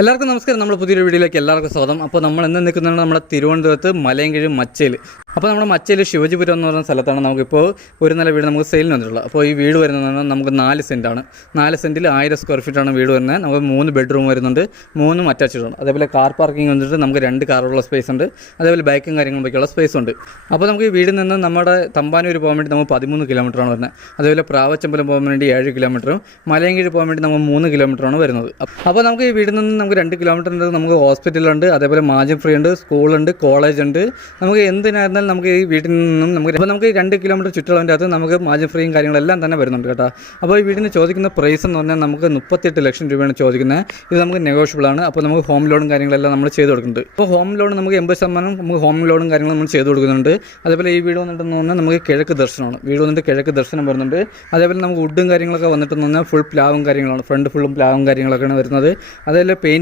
എല്ലാവർക്കും നമസ്കാരം. നമ്മൾ പുതിയൊരു വീഡിയോയിലേക്ക് എല്ലാവർക്കും സ്വാഗതം. അപ്പോൾ നമ്മൾ ഇന്ന് നിൽക്കുന്നത് നമ്മുടെ തിരുവനന്തപുരത്ത് മലയൻകീഴ് മച്ചയിൽ. അപ്പോൾ നമ്മുടെ മച്ചയിൽ ശിവജിപുരം എന്ന് പറയുന്ന സ്ഥലത്താണ് നമുക്കിപ്പോൾ ഒരു നില വീട് നമുക്ക് സെയിലിന് വന്നിട്ടുള്ളത്. അപ്പോൾ ഈ വീട് വരുന്നത് നമുക്ക് 4 സെൻറ്റാണ്. 4 സെൻറ്റിൽ 1000 സ്ക്വയർ ഫീറ്റാണ് വീട് വരുന്നത്. നമുക്ക് 3 ബെഡ്റൂം വരുന്നുണ്ട്, 3 അറ്റാച്ച്ഡ് ആണ്. അതേപോലെ കാർ പാർക്കിംഗ് വന്നിട്ട് നമുക്ക് 2 കാറുള്ള സ്പേസ് ഉണ്ട്. അതേപോലെ ബൈക്കും കാര്യങ്ങളും ഒക്കെയുള്ള സ്പേസ് ഉണ്ട്. അപ്പോൾ നമുക്ക് ഈ വീടിൽ നിന്ന് നമ്മുടെ തമ്പാനൂർ പോകാൻ വേണ്ടി നമുക്ക് 13 കിലോമീറ്ററാണ് വരുന്നത്. അതേപോലെ പ്രാവച്ചമ്പലം പോകാൻ വേണ്ടി 7 കിലോമീറ്ററും മലയൻകീഴ് പോകാൻ വേണ്ടി നമുക്ക് 3 കിലോമീറ്ററാണ് വരുന്നത്. അപ്പോൾ നമുക്ക് ഈ വീടിൽ നിന്ന് നമുക്ക് 2 കിലോമീറ്റർ ഉണ്ട്. നമുക്ക് ഹോസ്പിറ്റലുണ്ട്, അതേപോലെ മാർജിൻ ഫ്രീ ഉണ്ട്, സ്കൂളുണ്ട്, കോളേജ് ഉണ്ട്. നമുക്ക് എന്തിനായിരുന്നാലും നമുക്ക് ഈ വീട്ടിൽ നിന്നും നമുക്ക് 2 കിലോമീറ്റർ ചുറ്റളവിൻ്റെ അകത്ത് നമുക്ക് മാർജിൻ ഫ്രീയും കാര്യങ്ങളെല്ലാം തന്നെ വരുന്നുണ്ട് കേട്ടോ. അപ്പോൾ ഈ വീടിന് ചോദിക്കുന്ന പ്രൈസ് എന്ന് പറഞ്ഞാൽ നമുക്ക് 38 ലക്ഷം രൂപയാണ് ചോദിക്കുന്നത്. ഇത് നമുക്ക് നെഗോഷ്യബിൾ ആണ്. അപ്പോൾ നമുക്ക് ഹോം ലോണും കാര്യങ്ങളെല്ലാം നമ്മൾ ചെയ്ത് കൊടുക്കുന്നുണ്ട്. അപ്പോൾ ഹോം ലോൺ നമുക്ക് 80% നമുക്ക് ഹോം ലോണും കാര്യങ്ങളും നമ്മൾ ചെയ്ത് കൊടുക്കുന്നുണ്ട്. അതേപോലെ ഈ വീട് വന്നിട്ടെന്ന് പറഞ്ഞാൽ നമുക്ക് കിഴക്ക് ദർശനമാണ്. വീട് വന്നിട്ട് കിഴക്ക് ദർശനം വരുന്നുണ്ട്. അതേപോലെ നമുക്ക് വുഡും കാര്യങ്ങളൊക്കെ വന്നിട്ടെന്ന് പറഞ്ഞാൽ ഫുൾ പ്ലാവും കാര്യങ്ങളാണ്. ഫ്രണ്ട് ഫുള്ളും പ്ലാവും കാര്യങ്ങളൊക്കെയാണ് വരുന്നത്. അതേപോലെ പെയിൻറ്റിങ്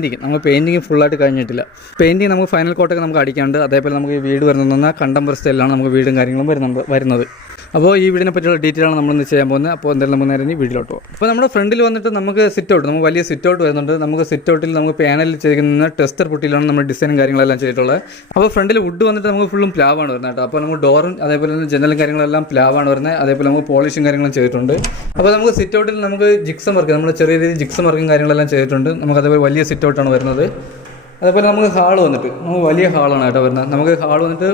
പെയിൻറ്റിങ് ഫുള്ളായിട്ട് കഴിഞ്ഞിട്ടില്ല. പെയിൻറ്റിങ് നമുക്ക് ഫൈനൽ കോട്ടൊക്കെ നമുക്ക് അടിക്കാണ്ട്. അതേപോലെ നമുക്ക് ഈ വീട് വരുന്നത് കണ്ടംപററി സ്റ്റൈലാണ് നമുക്ക് വീടും കാര്യങ്ങളും വരുന്നത്. അപ്പോൾ ഈ വീടിനെ പറ്റിയുള്ള ഡീറ്റെയിൽ ആണ് നമ്മളിന്ന് ചെയ്യാൻ പോകുന്നത്. അപ്പോൾ എന്തായാലും നമുക്ക് നേരെ വീട്ടിലോട്ട് പോകും. അപ്പോൾ നമ്മുടെ ഫ്രണ്ടിൽ വന്നിട്ട് നമുക്ക് സിറ്റ് ഔട്ട്, നമുക്ക് വലിയ സിറ്റ് ഔട്ട് വരുന്നുണ്ട്. നമുക്ക് സിറ്റ് ഔട്ടിൽ നമുക്ക് പാനലിൽ ചെയ്തിരിക്കുന്ന ടെസ്റ്റർ പുട്ടിയിലാണ് നമ്മൾ ഡിസൈനും കാര്യങ്ങളെല്ലാം ചെയ്തിട്ടുള്ളത്. അപ്പോൾ ഫ്രണ്ടിൽ വുഡ് വന്നിട്ട് നമുക്ക് ഫുള്ളും പ്ലാവാണ് വരുന്നത് കേട്ടോ. അപ്പോൾ നമുക്ക് ഡോറും അതേപോലെ തന്നെ ജനലും കാര്യങ്ങളെല്ലാം പ്ലാവാണ് വരുന്നത്. അതേപോലെ നമുക്ക് പോളിഷും കാര്യങ്ങളും ചെയ്തിട്ടുണ്ട്. അപ്പോൾ നമുക്ക് സിറ്റ് ഔട്ടിൽ നമുക്ക് ജിക്സം വർക്ക്, നമ്മൾ ചെറിയ രീതിയിൽ ജിക്സം വർക്കും കാര്യങ്ങളെല്ലാം ചെയ്തിട്ടുണ്ട്. നമുക്ക് അതേപോലെ വലിയ സിറ്റ് ഔട്ടാണ് വരുന്നത്. അതേപോലെ നമുക്ക് ഹാള് വന്നിട്ട് നമുക്ക് വലിയ ഹാളാണ് കേട്ടോ വരുന്നത്. നമുക്ക് ഹാൾ വന്നിട്ട്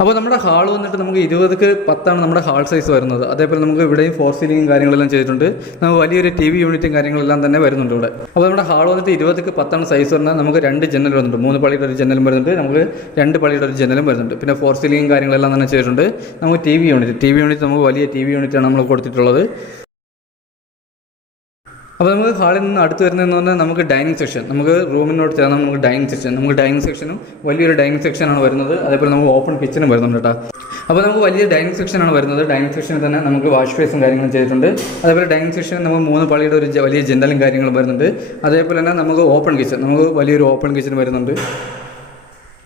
അപ്പോൾ നമ്മുടെ ഹാൾ വന്നിട്ട് നമുക്ക് 20x10 നമ്മുടെ ഹാൾ സൈസ് വരുന്നത്. അതേപോലെ നമുക്ക് ഇവിടെയും 4 സീലിംഗും കാര്യങ്ങളെല്ലാം ചെയ്തിട്ടുണ്ട്. നമുക്ക് വലിയൊരു TV യൂണിറ്റും കാര്യങ്ങളെല്ലാം തന്നെ വരുന്നുണ്ട് ഇവിടെ. അപ്പോൾ നമ്മുടെ ഹാൾ വന്നിട്ട് 20x10 സൈസ് വരുന്നത്. നമുക്ക് 2 ജനൽ വരുന്നുണ്ട്. 3 പള്ളിയുടെ ഒരു ജനലും വരുന്നുണ്ട്. നമുക്ക് 2 പള്ളിയുടെ ഒരു ജനലും വരുന്നുണ്ട്. പിന്നെ 4 സീലിംഗും കാര്യങ്ങളെല്ലാം തന്നെ ചെയ്തിട്ടുണ്ട്. നമുക്ക് TV യൂണിറ്റ് നമുക്ക് വലിയ TV യൂണിറ്റാണ് നമ്മൾ കൊടുത്തിട്ടുള്ളത്. അപ്പോൾ നമുക്ക് ഹാളിൽ നിന്ന് അടുത്ത് വരുന്നതെന്ന് പറഞ്ഞാൽ നമുക്ക് ഡൈനിങ് സെക്ഷൻ, നമുക്ക് റൂമിനോട് ചേർന്ന് നമുക്ക് ഡൈനിങ് സെക്ഷനും വലിയൊരു ഡൈനിങ് സെക്ഷനാണ് വരുന്നത്. അതേപോലെ നമുക്ക് ഓപ്പൺ കിച്ചനും വരുന്നുണ്ട് കേട്ടോ. അപ്പോൾ നമുക്ക് വലിയ ഡൈനിങ് സെക്ഷനാണ് വരുന്നത്. ഡൈനിങ് സെക്ഷനിൽ തന്നെ നമുക്ക് വാഷ് ബേസും കാര്യങ്ങളും ചെയ്തിട്ടുണ്ട്. അതേപോലെ ഡൈനിങ് സെക്ഷനിൽ നമുക്ക് 3 പള്ളിയുടെ ഒരു വലിയ ജനലും കാര്യങ്ങളും വരുന്നുണ്ട്. അതേപോലെ തന്നെ നമുക്ക് ഓപ്പൺ കിച്ചൺ, നമുക്ക് വലിയൊരു ഓപ്പൺ കിച്ചൺ വരുന്നുണ്ട്.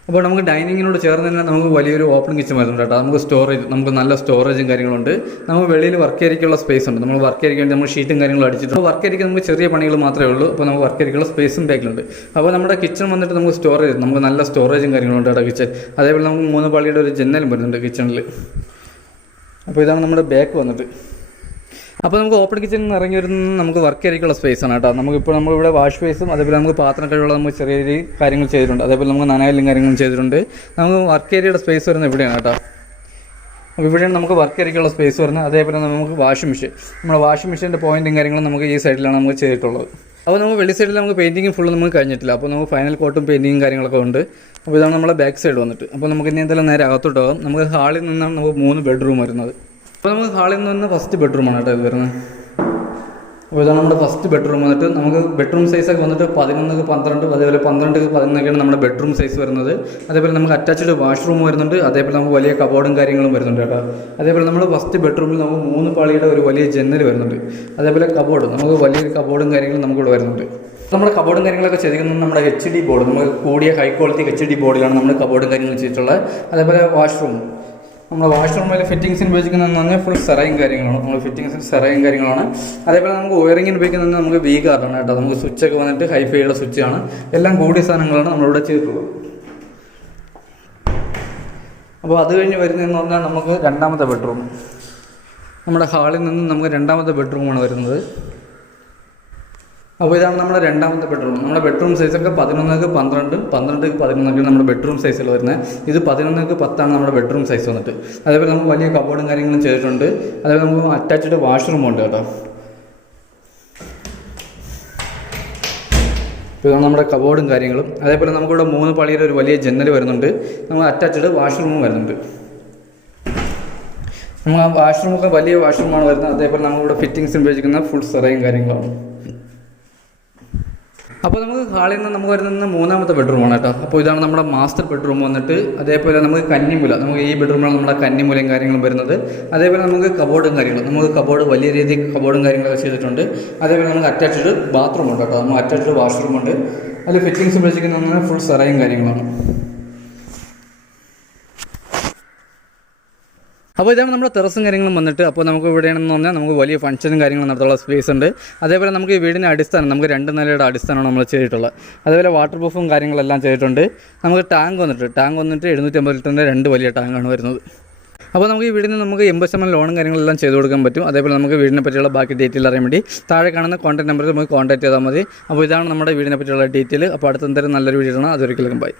അപ്പോൾ നമുക്ക് ഡൈനിങ്ങിനോട് ചേർന്ന് തന്നെ നമുക്ക് വലിയൊരു ഓപ്പൺ കിച്ചൺ വരുന്നുണ്ട് കേട്ടോ. നമുക്ക് സ്റ്റോറേജ്, നമുക്ക് നല്ല സ്റ്റോറേജും കാര്യങ്ങളുണ്ട്. നമുക്ക് വെളിയിൽ വർക്ക് ഏരിയയ്ക്കുള്ള സ്പേസ് ഉണ്ട്. നമ്മൾ വർക്ക് ഏരിയയ്ക്ക് വേണ്ടി നമ്മൾ ഷീറ്റും കാര്യങ്ങളും അടിച്ചിട്ട് വർക്ക് ഏരിയയ്ക്ക് നമുക്ക് ചെറിയ പണികൾ മാത്രമേ ഉള്ളൂ. അപ്പോൾ നമുക്ക് വർക്ക് ഏരിയയ്ക്കുള്ള സ്പേസും ബാക്കിലുണ്ട്. അപ്പോൾ നമ്മുടെ കിച്ചൺ വന്നിട്ട് നമുക്ക് സ്റ്റോറേജ്, നമുക്ക് നല്ല സ്റ്റോറേജും കാര്യങ്ങളുണ്ട് കേട്ടോ കിച്ചൺ. അതേപോലെ നമുക്ക് 3 പള്ളിയുടെ ഒരു ജനലും വരുന്നുണ്ട് കിച്ചണിൽ. അപ്പോൾ ഇതാണ് നമ്മുടെ ബാക്ക് വന്നിട്ട്. അപ്പോൾ നമുക്ക് ഓപ്പൺ കിച്ചണിൽ നിന്ന് ഇറങ്ങി വരുന്ന നമുക്ക് വർക്ക് ഏരിയയ്ക്കുള്ള സ്പേസാണ് കേട്ടോ. നമുക്കിപ്പോൾ നമ്മളിവിടെ വാഷ് ബേസും അതേപോലെ നമുക്ക് പാത്രം കഴിവുള്ള നമുക്ക് ചെറിയ രീതിയിൽ കാര്യങ്ങൾ ചെയ്തിട്ടുണ്ട്. അതേപോലെ നമുക്ക് നനയലും കാര്യങ്ങളും ചെയ്തിട്ടുണ്ട്. നമുക്ക് വർക്ക് ഏരിയയുടെ സ്പേസ് വരുന്നത് ഇവിടെയാണ് കേട്ടോ. അപ്പോൾ ഇവിടെയാണ് നമുക്ക് വർക്ക് ഏരിയയ്ക്കുള്ള സ്പേസ് വരുന്നത്. അതേപോലെ നമുക്ക് വാഷിംഗ് മെഷീൻ, നമ്മുടെ വാഷിംഗ് മെഷീൻ്റെ പോയിൻറ്റും കാര്യങ്ങളും നമുക്ക് ഈ സൈഡിലാണ് നമുക്ക് ചെയ്തിട്ടുള്ളത്. അപ്പോൾ നമുക്ക് വെളി സൈഡിൽ നമുക്ക് പെയിൻറ്റിങ് ഫുള്ള് നമുക്ക് കഴിഞ്ഞിട്ടില്ല. അപ്പോൾ നമുക്ക് ഫൈനൽ കോട്ടും പെയിൻറ്റിങ്ങും കാര്യങ്ങളൊക്കെ ഉണ്ട്. അപ്പോൾ ഇതാണ് നമ്മുടെ ബാക്ക് സൈഡ് വന്നിട്ട്. അപ്പോൾ നമുക്ക് ഇനി എന്തെങ്കിലും നേരെ അകത്തോട്ട് പോകാം. നമുക്ക് ഹാളിൽ നിന്നാണ് നമുക്ക് 3 ബെഡ്റൂം വരുന്നത്. അപ്പോൾ നമുക്ക് ഹാളിൽ നിന്ന് ഫസ്റ്റ് ബെഡ്റൂമാണ് കേട്ടോ ഇത് വരുന്നത്. അപ്പോൾ ഇതാണ് നമ്മുടെ ഫസ്റ്റ് ബെഡ്റൂം വന്നിട്ട്. നമുക്ക് ബെഡ്റൂം സൈസൊക്കെ വന്നിട്ട് 11x12, അതേപോലെ 12x11 നമ്മുടെ ബെഡ്റൂം സൈസ് വരുന്നത്. അതേപോലെ നമുക്ക് അറ്റാച്ച്ഡ് വാഷ്റൂം വരുന്നുണ്ട്. അതേപോലെ നമുക്ക് വലിയ കബോർഡും കാര്യങ്ങളും വരുന്നുണ്ട് കേട്ടോ. അതേപോലെ നമ്മൾ ഫസ്റ്റ് ബെഡ്റൂമിൽ നമുക്ക് 3 പാളിയുടെ ഒരു വലിയ ജനൽ വരുന്നുണ്ട്. അതേപോലെ കബോർഡ്, നമുക്ക് വലിയൊരു കബോർഡും കാര്യങ്ങളും നമുക്കിവിടെ വരുന്നുണ്ട്. നമ്മുടെ കബോർഡും കാര്യങ്ങളൊക്കെ ചെയ്തിരിക്കുന്നത് നമ്മുടെ HD ബോർഡ്, നമുക്ക് കൂടിയ ഹൈ ക്വാളിറ്റി HD ബോർഡിലാണ് നമ്മൾ കബോർഡും കാര്യങ്ങളും ചെയ്തിട്ടുള്ളത്. അതേപോലെ വാഷ്റൂം, നമ്മുടെ വാഷ്റൂമിൽ ഫിറ്റിങ്സിന് ഉപയോഗിക്കുന്നതെന്ന് പറഞ്ഞാൽ ഫുൾ സെറയും കാര്യങ്ങളാണ്. നമ്മൾ ഫിറ്റിങ്സിന് സെറയും കാര്യങ്ങളാണ്. അതേപോലെ നമുക്ക് വയറിങ്ങിന് ഉപയോഗിക്കുന്നത് നമുക്ക് V കാർഡാണ് കേട്ടോ. നമുക്ക് സ്വിച്ചൊക്കെ വന്നിട്ട് ഹൈഫൈയുടെ സ്വിച്ചാണ്. എല്ലാം കൂടിയ സാധനങ്ങളാണ് നമ്മളിവിടെ ചെയ്തിട്ടുള്ളത്. അപ്പോൾ അത് കഴിഞ്ഞ് വരുന്നതെന്ന് പറഞ്ഞാൽ നമുക്ക് 2ാമത്തെ ബെഡ്റൂം, നമ്മുടെ ഹാളിൽ നിന്ന് നമുക്ക് 2ാമത്തെ ബെഡ്റൂമാണ് വരുന്നത്. അപ്പോൾ ഇതാണ് നമ്മുടെ 2ാമത്തെ ബെഡ്റൂം. നമ്മുടെ ബെഡ്റൂം സൈസൊക്കെ 11x12, 12x11 നമ്മുടെ ബെഡ്റൂം സൈസിൽ വരുന്നത്. ഇത് 11x10 നമ്മുടെ ബെഡ്റൂം സൈസ് വന്നിട്ട്. അതേപോലെ നമുക്ക് വലിയ കബോർഡും കാര്യങ്ങളും ചെയ്തിട്ടുണ്ട്. അതേപോലെ നമുക്ക് അറ്റാച്ച്ഡ് വാഷ്റൂം ഉണ്ട് കേട്ടോ. ഇതാണ് നമ്മുടെ കബോർഡും കാര്യങ്ങളും. അതേപോലെ നമുക്കിവിടെ 3 പാളിയുടെ ഒരു വലിയ ജനൽ വരുന്നുണ്ട്. നമുക്ക് അറ്റാച്ച്ഡ് വാഷ്റൂമും വരുന്നുണ്ട്. നമുക്ക് ആ വാഷ്റൂമൊക്കെ വലിയ വാഷ്റൂമാണ് വരുന്നത്. അതേപോലെ നമ്മളിവിടെ ഫിറ്റിങ്സിന് ഉപയോഗിക്കുന്ന ഫുൾ സെറയും കാര്യങ്ങളാണ്. അപ്പോൾ നമുക്ക് ഹാളിൽ നിന്ന് നമുക്ക് വരുന്നത് 3ാമത്തെ ബെഡ്റൂമാണ് കേട്ടോ. അപ്പോൾ ഇതാണ് നമ്മുടെ മാസ്റ്റർ ബെഡ്റൂം വന്നിട്ട്. അതേപോലെ നമുക്ക് കന്നിമൂല, നമുക്ക് ഈ ബെഡ്റൂമിലാണ് നമ്മുടെ കന്നിമൂലയും കാര്യങ്ങളും വരുന്നത്. അതേപോലെ നമുക്ക് കബോർഡും കാര്യങ്ങളും, നമുക്ക് കബോർഡ് വലിയ രീതിയിൽ കബോർഡും കാര്യങ്ങളൊക്കെ ചെയ്തിട്ടുണ്ട്. അതേപോലെ നമുക്ക് അറ്റാച്ച്ഡ് ബാത്റൂം ഉണ്ട് കേട്ടോ. നമുക്ക് അറ്റാച്ച്ഡ് വാഷ്റൂം ഉണ്ട്. അതിൽ ഫിറ്റിങ്സ് ഉപയോഗിക്കുന്ന ഫുൾ സെറയും കാര്യങ്ങളാണ്. അപ്പോൾ ഇതാണ് നമ്മുടെ ടെറസും കാര്യങ്ങളും വന്നിട്ട്. അപ്പോൾ നമുക്ക് ഇവിടെയാണെന്ന് പറഞ്ഞാൽ നമുക്ക് വലിയ ഫംഗ്ഷനും കാര്യങ്ങളും നടത്താനുള്ള സ്പേസ് ഉണ്ട്. അതേപോലെ നമുക്ക് ഈ വീടിൻ്റെ അടിസ്ഥാനം നമുക്ക് 2 നിലയുടെ അടിസ്ഥാനമാണ് നമ്മൾ ചെയ്തിട്ടുള്ളത്. അതേപോലെ വാട്ടർ പ്രൂഫും കാര്യങ്ങളെല്ലാം ചെയ്തിട്ടുണ്ട്. നമുക്ക് ടാങ്ക് വന്നിട്ട് 750 ലിറ്ററിൻ്റെ 2 വലിയ ടാങ്കാണ് വരുന്നത്. അപ്പോൾ നമുക്ക് ഈ വീടിന് നമുക്ക് 80% ലോണും കാര്യങ്ങളെല്ലാം ചെയ്ത് കൊടുക്കാൻ പറ്റും. അതേപോലെ നമുക്ക് വീടിനെ പറ്റിയുള്ള ബാക്കി ഡീറ്റെയിൽ അറിയാൻ വേണ്ടി താഴെ കാണുന്ന കോൺടാക്ട് നമ്പറിൽ നമുക്ക് കോൺടാക്ട് ചെയ്താൽ മതി. അപ്പോൾ ഇതാണ് നമ്മുടെ വീടിനെ പറ്റിയുള്ള ഡീറ്റെയിൽ. അപ്പോൾ അടുത്ത എന്തായാലും നല്ലൊരു വീഡിയോ ആണ്. അതൊരിക്കലും ബൈ.